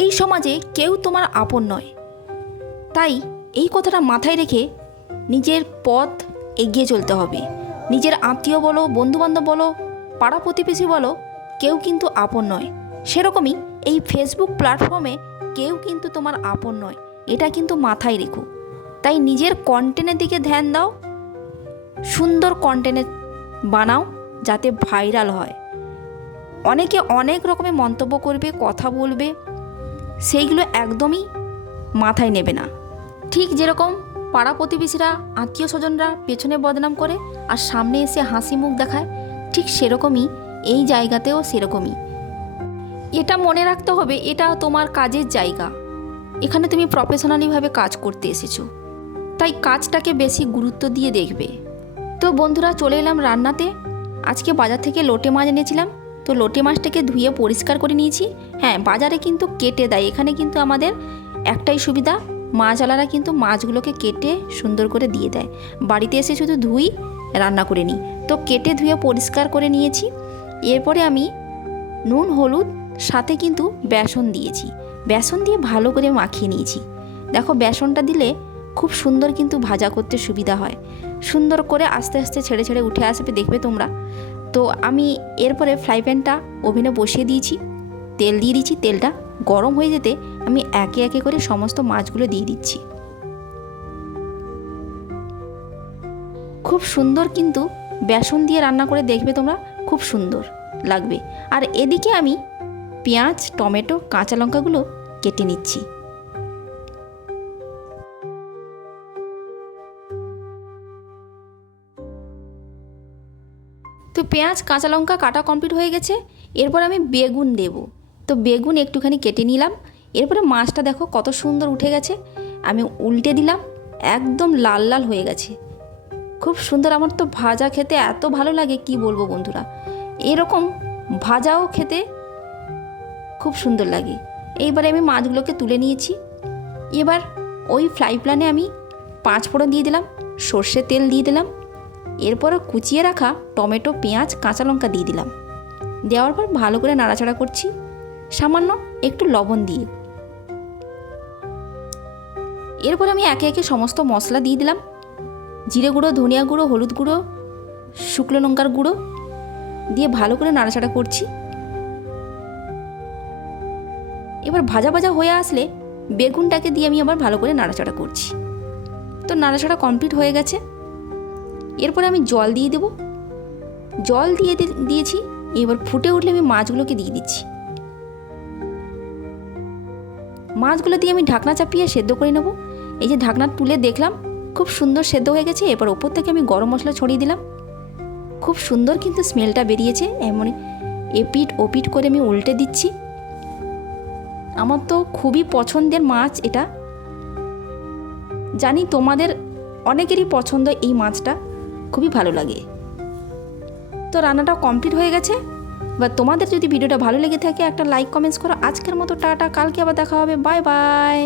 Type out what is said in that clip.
এই সমাজে কেউ তোমার আপন নয়। তাই এই কথাটা মাথায় রেখে নিজের পথ এগিয়ে চলতে হবে। নিজের আত্মীয় বলো, বন্ধুবান্ধব বলো, পাড়া প্রতিবেশী বলো, কেউ কিন্তু আপন নয়। সেরকমই এই ফেসবুক প্ল্যাটফর্মে কেউ কিন্তু তোমার আপন নয়, এটা কিন্তু মাথায় রেখো। তাই নিজের কন্টেন্টের দিকে ধ্যান দাও, সুন্দর কন্টেন্ট বানাও যাতে ভাইরাল হয়। অনেকে অনেক রকমের মন্তব্য করবে, কথা বলবে, সেইগুলো একদমই মাথায় নেবে না। ঠিক যেরকম পাড়া প্রতিবেশীরা, আত্মীয় স্বজনরা পেছনে বদনাম করে আর সামনে এসে হাসি মুখ দেখায়, ঠিক সেরকমই এই জায়গাতেও সেরকমই। এটা মনে রাখতে হবে, এটা তোমার কাজের জায়গা, এখানে তুমি প্রফেশনালিভাবে কাজ করতে এসেছো, তাই কাজটাকে বেশি গুরুত্ব দিয়ে দেখবে। তো বন্ধুরা, চলে এলাম রান্নাতে। আজকে বাজার থেকে লোটে মাছ এনেছিলাম, তো লোটে মাছটাকে ধুয়ে পরিষ্কার করে নিয়েছি। হ্যাঁ, বাজারে কিন্তু কেটে দেয়, এখানে কিন্তু আমাদের একটাই সুবিধা, মাছওয়ালারা কিন্তু মাছগুলোকে কেটে সুন্দর করে দিয়ে দেয়। বাড়িতে এসে শুধু ধুই, রান্না করে নিই। তো কেটে ধুয়ে পরিষ্কার করে নিয়েছি। এরপরে আমি নুন, হলুদ, সাথে কিন্তু বেসন দিয়েছি। বেসন দিয়ে ভালো করে মাখিয়ে নিয়েছি। দেখো, বেসনটা দিলে খুব সুন্দর কিন্তু ভাজা করতে সুবিধা হয়, সুন্দর করে আস্তে আস্তে ছেড়ে ছেড়ে উঠে আসবে, দেখবে তোমরা। তো আমি এরপরে ফ্রাই প্যানটা ওভেনে বসিয়ে দিয়েছি, তেল দিয়ে দিচ্ছি। তেলটা গরম হয়ে যেতে আমি একে একে করে সমস্ত মাছগুলো দিয়ে দিচ্ছি। খুব সুন্দর কিন্তু বেসন দিয়ে রান্না করে দেখবে তোমরা, খুব সুন্দর লাগবে। আর এদিকে আমি পেঁয়াজ, টমেটো, কাঁচা লঙ্কাগুলো কেটে নিচ্ছি। তো পেঁয়াজ, কাঁচা লঙ্কা কাটা কমপ্লিট হয়ে গেছে। এরপর আমি বেগুন দেব। তো বেগুন একটুখানি কেটে নিলাম। এরপরে মাছটা দেখো কত সুন্দর উঠে গেছে, আমি উল্টে দিলাম, একদম লাল লাল হয়ে গেছে, খুব সুন্দর। আমার তো ভাজা খেতে এত ভালো লাগে, কি বলবো বন্ধুরা, এরকম ভাজাও খেতে খুব সুন্দর লাগে। এইবারে আমি মাছগুলোকে তুলে নিয়েছি। এবার ওই ফ্রাই প্যানে আমি 5 ফোড়ন দিয়ে দিলাম, সর্ষের তেল দিয়ে দিলাম। এরপর কুচিয়ে রাখা টমেটো, পেঁয়াজ, কাঁচা লঙ্কা দিয়ে দিলাম। দেওয়ার পর ভালো করে নাড়াচাড়া করছি, সামান্য একটু লবণ দিয়ে। এরপর আমি একে একে সমস্ত মশলা দিয়ে দিলাম, জিরে গুঁড়ো, ধনিয়া গুঁড়ো, হলুদ গুঁড়ো, শুকনো লঙ্কার গুঁড়ো দিয়ে ভালো করে নাড়াচাড়া করছি। এবার ভাজা ভাজা হয়ে আসলে বেগুনটাকে দিয়ে আমি আবার ভালো করে নাড়াচাড়া করছি। তো নাড়াচাড়া কমপ্লিট হয়ে গেছে। এরপরে আমি জল দিয়ে দেব, জল দিয়েছি। এবার ফুটে উঠলে আমি মাছগুলোকে দিয়ে দিচ্ছি। মাছগুলো দিয়ে আমি ঢাকনা চাপিয়ে সেদ্ধ করে নেব। এই যে ঢাকনা তুলে দেখলাম খুব সুন্দর সেদ্ধ হয়ে গেছে। এরপর ওপর থেকে আমি গরম মশলা ছড়িয়ে দিলাম। খুব সুন্দর কিন্তু স্মেলটা বেরিয়েছে। এমন এপিট ওপিট করে আমি উল্টে দিচ্ছি। আমার তো খুবই পছন্দের মাছ এটা, জানি তোমাদের অনেকেরই পছন্দ এই মাছটা, খুবই ভালো লাগে। তো রান্নাটা কমপ্লিট হয়ে গেছে। বা তোমাদের যদি ভিডিওটা ভালো লেগে থাকে একটা লাইক কমেন্টস করো। আজকের মতো টাটা, কালকে আবার দেখা হবে, বাই বাই।